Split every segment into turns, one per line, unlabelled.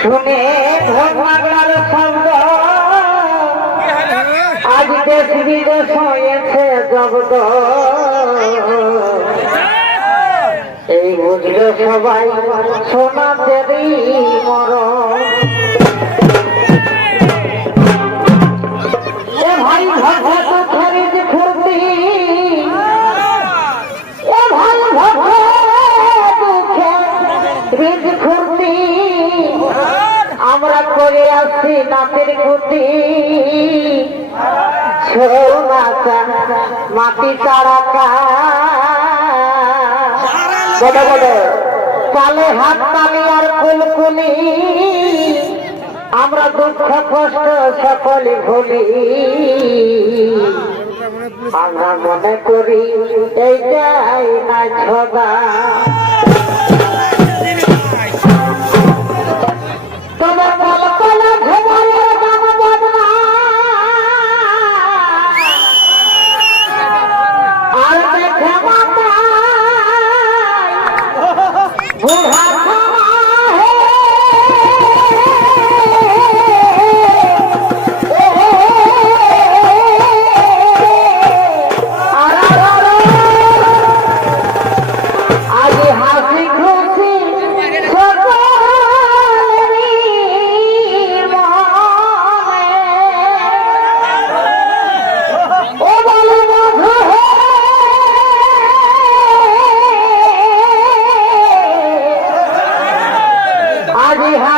শুনে ভগবানের শব্দ আজ দেশ বিদেশ হয়েছে জগদ এই বুঝলো সবাই সোনা দেবী মরণ। ফুর্তি আমরা করে আসছি নাচের ছৌ মাটি কালে হাত তালি আর কুলকুলি। আমরা দুঃখ কষ্ট সকলে ভুলি। আমরা মনে করি, এইটাই না ছদা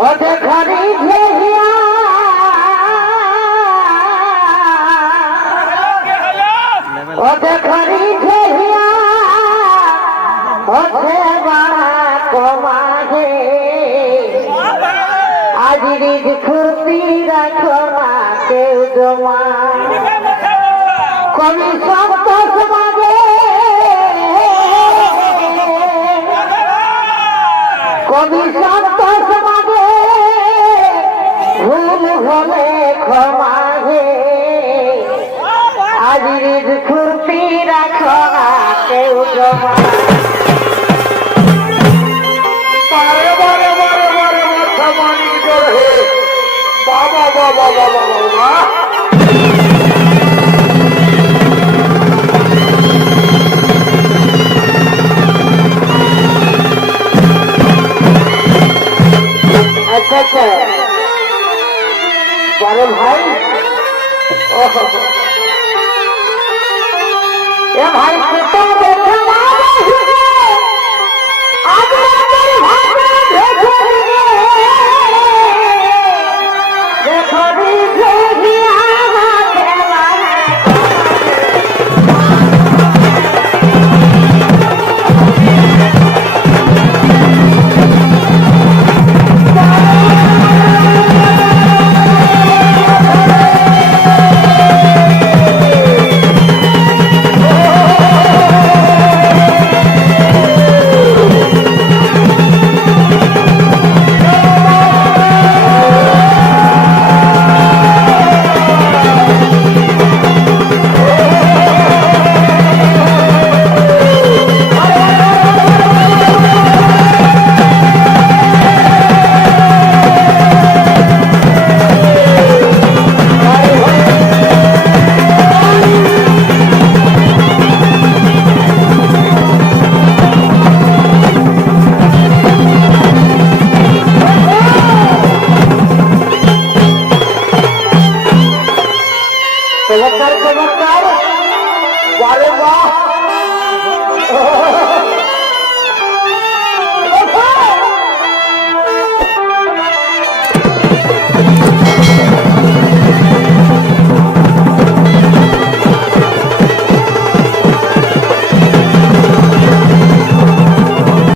ওঠে খালি ঝেহিয়া ওঠে খালি ঝেহিয়া ওঠে বাড়া কমাহে আজ রিজ খুরতি রাখো না কেউ জমা। কবি সপ্ত সমাজে।
বাবা বাবা বাবা বাবা
আচ্ছা আচ্ছা ভাই ওহো। এ ভাই কুটুম দেখে